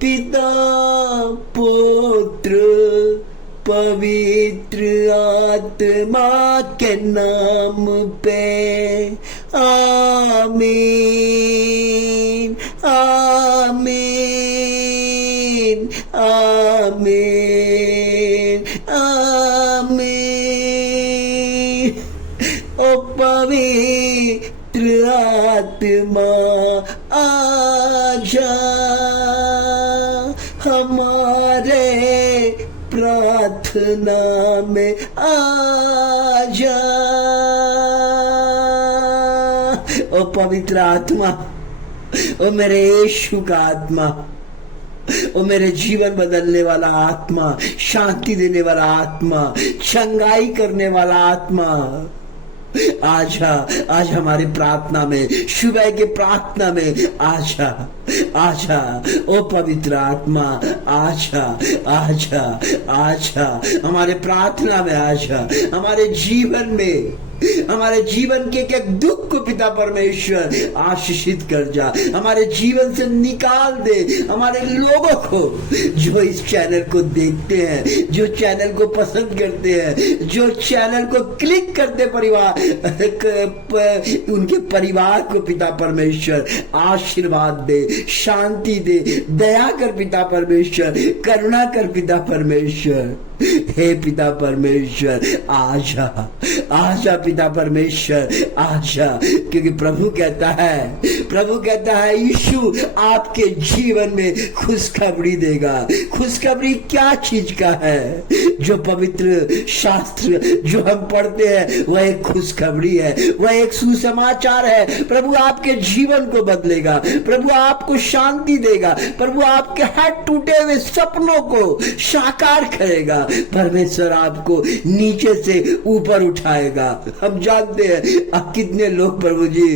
पिता पुत्र पवित्र आत्मा के नाम पे आमीन आमीन आमीन आमीन। ओ पवित्र आत्मा आजा हमारे प्रार्थना में आजा। ओ पवित्र आत्मा, ओ मेरे यीशु का आत्मा, ओ मेरे जीवन बदलने वाला आत्मा, शांति देने वाला आत्मा, चंगाई करने वाला आत्मा, आजा आज हमारे प्रार्थना में, सुबह के प्रार्थना में आजा आजा। ओ पवित्र आत्मा आजा आजा आजा, हमारे प्रार्थना में आजा, हमारे जीवन में, हमारे जीवन के एक दुख को पिता परमेश्वर आशीषित कर जा, हमारे जीवन से निकाल दे। हमारे लोगों को जो इस चैनल को देखते हैं, जो चैनल को पसंद करते हैं, जो चैनल को क्लिक करते परिवार, उनके परिवार को पिता परमेश्वर आशीर्वाद दे, शांति दे, दया कर पिता परमेश्वर, करुणा कर पिता परमेश्वर। हे पिता परमेश्वर आजा आजा पिता परमेश्वर आजा, क्योंकि प्रभु कहता है यीशु आपके जीवन में खुशखबरी देगा। खुशखबरी क्या चीज का है? जो पवित्र शास्त्र जो हम पढ़ते हैं वह एक खुशखबरी है, वह एक सुसमाचार है। प्रभु आपके जीवन को बदलेगा, प्रभु आपको शांति देगा, प्रभु आपके हर टूटे हुए सपनों को साकार करेगा। परमेश्वर आपको नीचे से ऊपर उठाएगा। हम जानते हैं कितने लोग प्रभु जी,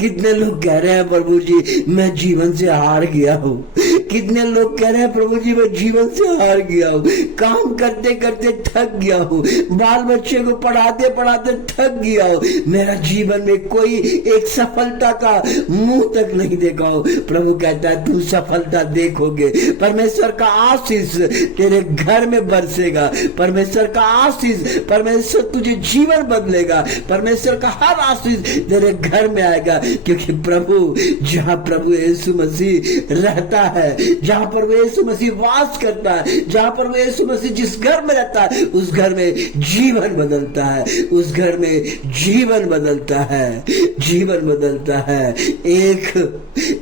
कितने लोग कह रहे हैं प्रभु जी मैं जीवन से हार गया हूँ। कितने लोग कह रहे हैं प्रभु जी मैं जीवन से हार गया हूँ, काम करते करते थक गया हूँ, बाल बच्चे को पढ़ाते पढ़ाते थक गया हूँ, मेरा जीवन में कोई एक सफलता का मुंह तक नहीं देखा हो। प्रभु कहता है तुम सफलता देखोगे, परमेश्वर का आशीष तेरे घर में बरसेगा, परमेश्वर का आशीष, परमेश्वर तुझे जीवन बदलेगा, परमेश्वर का हर आशीष तेरे घर में आएगा। क्योंकि प्रभु, जहाँ प्रभु यीशु मसीह रहता है, जहाँ पर वो यीशु मसीह वास करता है, जहाँ पर वो यीशु मसीह जिस घर में रहता है उस घर में जीवन बदलता है, उस घर में जीवन बदलता है, जीवन बदलता है।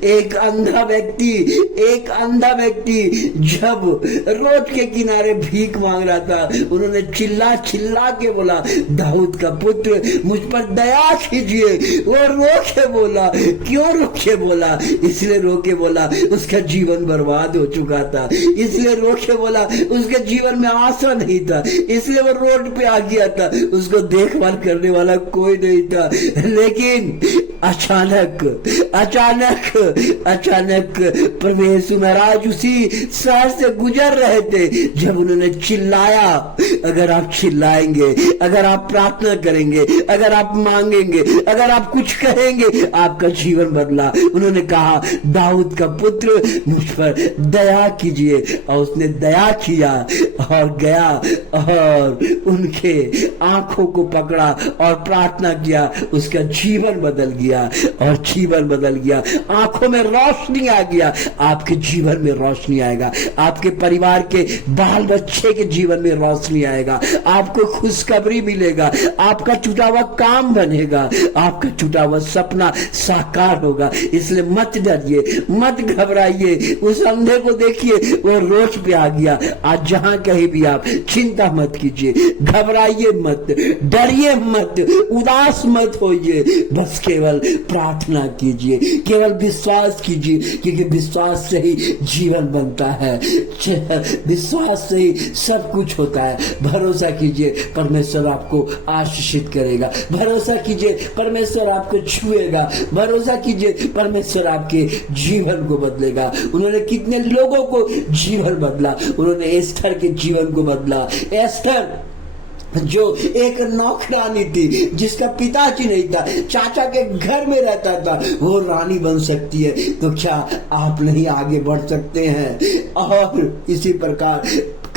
एक अंधा व्यक्ति जब रोड के किनारे भीख मांग रहा था, उन्होंने चिल्ला चिल्ला के बोला दाऊद का पुत्र मुझ पर दया कीजिए। वो रो के बोला, क्यों रो के बोला? इसलिए रो के बोला उसका जीवन बर्बाद हो चुका था, इसलिए रो के बोला उसके जीवन में आशा नहीं था, इसलिए वो रोड पे आ गया था, उसको देखभाल करने वाला कोई नहीं था। लेकिन अचानक प्रभु यीशु महाराज उसी शहर से गुजर रहे थे जब उन्होंने चिल्लाया। अगर आप चिल्लाएंगे, अगर आप प्रार्थना करेंगे, अगर आप मांगेंगे, अगर आप कुछ कहेंगे, आपका जीवन बदला। उन्होंने कहा दाऊद का पुत्र मुझ पर दया कीजिए, और उसने दया किया और गया और उनके आंखों को पकड़ा और प्रार्थना किया, उसका जीवन बदल गया और जीवन बदल गया, आंखों में रोशनी आ गया। आपके जीवन में रोशनी आएगा, आपके परिवार के बाल बच्चे के जीवन में रोशनी आएगा, आपको खुशखबरी मिलेगा, आपका छूटा हुआ काम बनेगा, आपका छूटा हुआ सपना साकार होगा। इसलिए मत डरिए, मत घबराइए। उस अंधे को देखिए, वो रोड पे आ गया। आज जहां कहीं भी आप चिंता मत कीजिए, घबराइए मत, डरिए मत, उदास मत होइए, बस केवल प्रार्थना कीजिए, केवल विश्वास कीजिए, क्योंकि विश्वास से ही जीवन बनता है, विश्वास से ही सब कुछ होता है। भरोसा कीजिए, परमेश्वर आपको आशीषित करेगा। भरोसा कीजिए, परमेश्वर आपको छुएगा। भरोसा कीजिए, परमेश्वर आपके जीवन को बदलेगा। उन्होंने कितने लोगों को जीवन बदला, उन्होंने एस्थर के जीवन को बदला। जो एक नौकरानी थी, जिसका पिताजी नहीं था, चाचा के घर में रहता था, वो रानी बन सकती है, तो क्या आप नहीं आगे बढ़ सकते हैं? और इसी प्रकार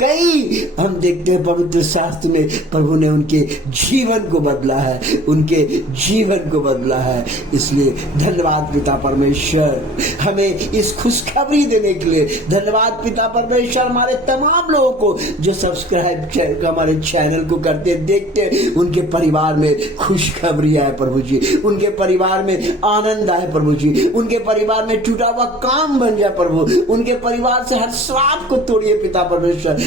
कई हम देखते हैं पवित्र शास्त्र में प्रभु ने उनके जीवन को बदला है, उनके जीवन को बदला है। इसलिए धन्यवाद पिता परमेश्वर, हमें इस खुशखबरी देने के लिए धन्यवाद पिता परमेश्वर। हमारे तमाम लोगों को जो सब्सक्राइब हमारे चैनल को करते देखते, उनके परिवार में खुशखबरी आए प्रभु जी, उनके परिवार में आनंद आए प्रभु जी, उनके परिवार में टूटा हुआ काम बन जाए प्रभु, उनके परिवार से हर श्राप को तोड़िए पिता परमेश्वर।